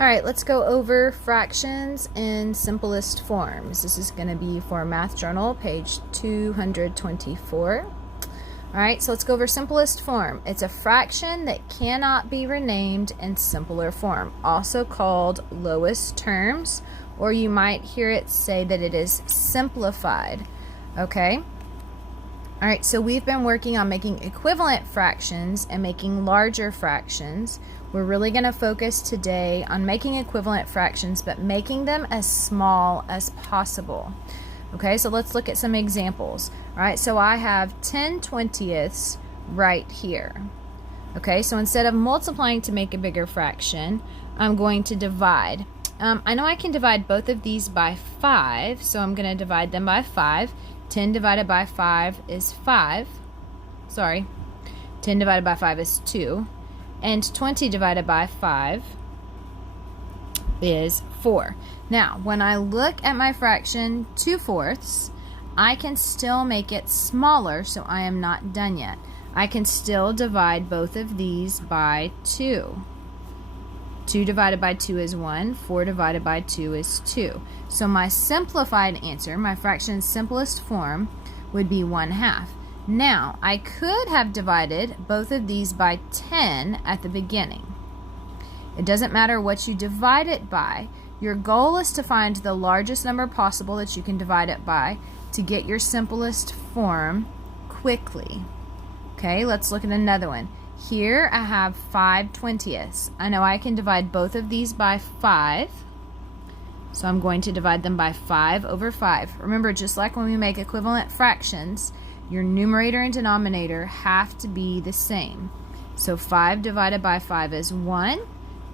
All right, let's go over fractions in simplest forms. This is going to be for Math Journal, page 224. All right, so let's go over simplest form. It's a fraction that cannot be renamed in simpler form, also called lowest terms, or you might hear it say that it is simplified, okay? All right, so we've been working on making equivalent fractions and making larger fractions. We're really going to focus today on making equivalent fractions, but making them as small as possible. Okay, so let's look at some examples. All right, so I have 10/20ths right here. Okay, so instead of multiplying to make a bigger fraction, I'm going to divide. I know I can divide both of these by 5, so I'm going to divide them by 5. 10 divided by 5 is 5. Sorry, 10 divided by 5 is 2. And 20 divided by 5 is 4. Now, when I look at my fraction 2/4, I can still make it smaller, so I am not done yet. I can still divide both of these by 2. 2 divided by 2 is 1. 4 divided by 2 is 2. So my simplified answer, my fraction's simplest form, would be 1/2. Now, I could have divided both of these by 10 at the beginning. It doesn't matter what you divide it by. Your goal is to find the largest number possible that you can divide it by to get your simplest form quickly. Okay, let's look at another one. Here I have 5/20ths. I know I can divide both of these by 5. So I'm going to divide them by 5 over 5. Remember, just like when we make equivalent fractions, your numerator and denominator have to be the same. So 5 divided by 5 is 1.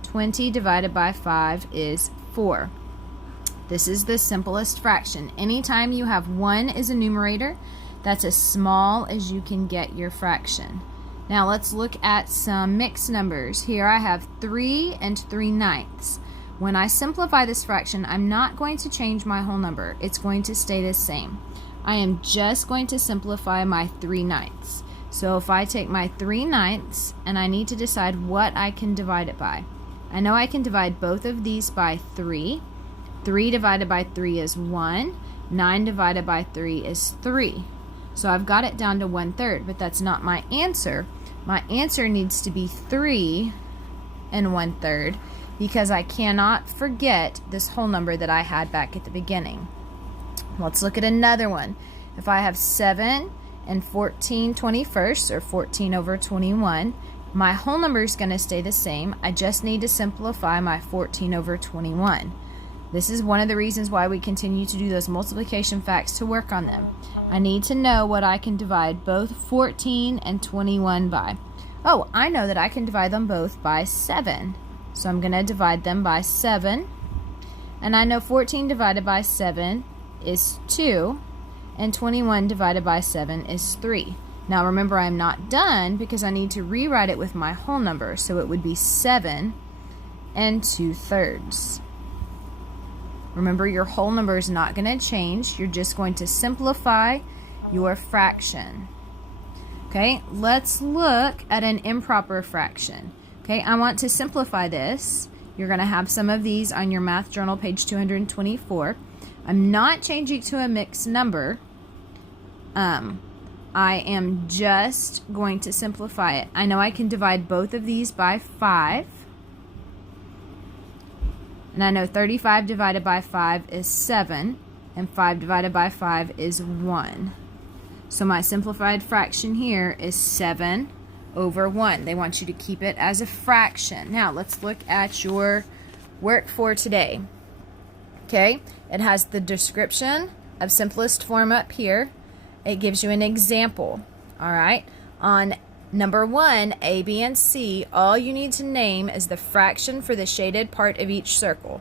20 divided by 5 is 4. This is the simplest fraction. Anytime you have 1 as a numerator, that's as small as you can get your fraction. Now let's look at some mixed numbers. Here I have 3 and 3/9. When I simplify this fraction, I'm not going to change my whole number. It's going to stay the same. I am just going to simplify my 3/9. So if I take my 3/9 and I need to decide what I can divide it by. I know I can divide both of these by 3. 3 divided by 3 is 1. 9 divided by 3 is 3. So I've got it down to 1/3, but that's not my answer. My answer needs to be 3 and 1/3 because I cannot forget this whole number that I had back at the beginning. Let's look at another one. If I have 7 and 14/21, or 14 over 21, my whole number is going to stay the same. I just need to simplify my 14 over 21. This is one of the reasons why we continue to do those multiplication facts to work on them. I need to know what I can divide both 14 and 21 by. Oh, I know that I can divide them both by 7. So I'm going to divide them by 7. And I know 14 divided by 7 is 2, and 21 divided by 7 is 3. Now remember, I'm not done because I need to rewrite it with my whole number, so it would be 7 and 2/3. Remember, your whole number is not going to change. You're just going to simplify your fraction. Okay, let's look at an improper fraction. Okay, I want to simplify this. You're going to have some of these on your Math Journal, page 224. I'm not changing to a mixed number. I am just going to simplify it. I know I can divide both of these by 5. And I know 35 divided by 5 is 7. And 5 divided by 5 is 1. So my simplified fraction here is 7 over 1. They want you to keep it as a fraction. Now let's look at your work for today. Okay, it has the description of simplest form up here. It gives you an example. All right, on number 1, A, B, and C, all you need to name is the fraction for the shaded part of each circle.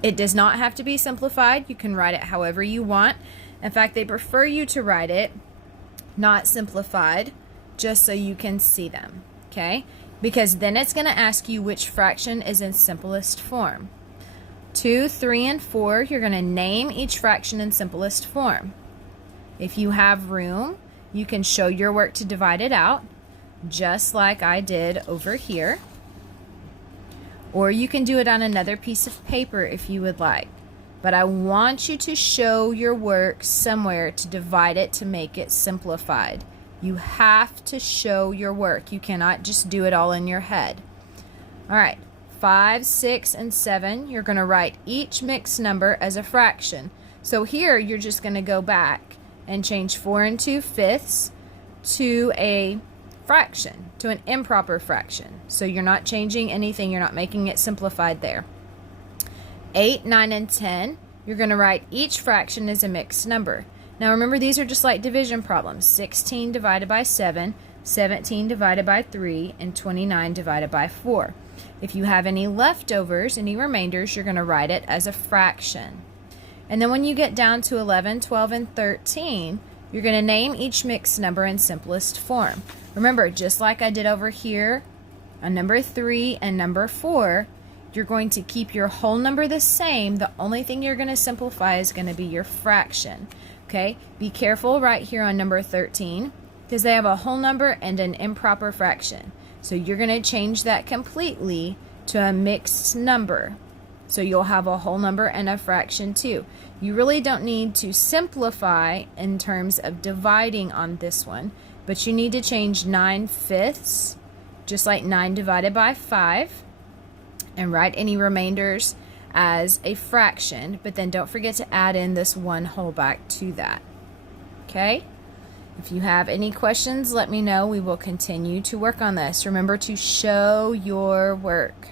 It does not have to be simplified. You can write it however you want. In fact, they prefer you to write it not simplified, just so you can see them, okay? Because then it's going to ask you which fraction is in simplest form. 2, 3, and 4, you're going to name each fraction in simplest form. If you have room, you can show your work to divide it out, just like I did over here. Or you can do it on another piece of paper if you would like. But I want you to show your work somewhere to divide it to make it simplified. You have to show your work. You cannot just do it all in your head. All right, 5, 6, and 7, you're going to write each mixed number as a fraction. So here you're just going to go back and change 4 2/5 to a fraction, to an improper fraction. So you're not changing anything, you're not making it simplified there. 8, 9, and 10, you're going to write each fraction as a mixed number. Now remember, these are just like division problems. 16 divided by 7, 17 divided by 3, and 29 divided by 4. If you have any leftovers, any remainders, you're going to write it as a fraction. And then when you get down to 11, 12, and 13, you're going to name each mixed number in simplest form. Remember, just like I did over here on number 3 and number 4, you're going to keep your whole number the same. The only thing you're going to simplify is going to be your fraction. Okay, be careful right here on number 13 because they have a whole number and an improper fraction. So you're going to change that completely to a mixed number. So you'll have a whole number and a fraction too. You really don't need to simplify in terms of dividing on this one, but you need to change 9/5, just like 9 divided by 5, and write any remainders as a fraction, but then don't forget to add in this 1 whole back to that. Okay? If you have any questions, let me know. We will continue to work on this. Remember to show your work.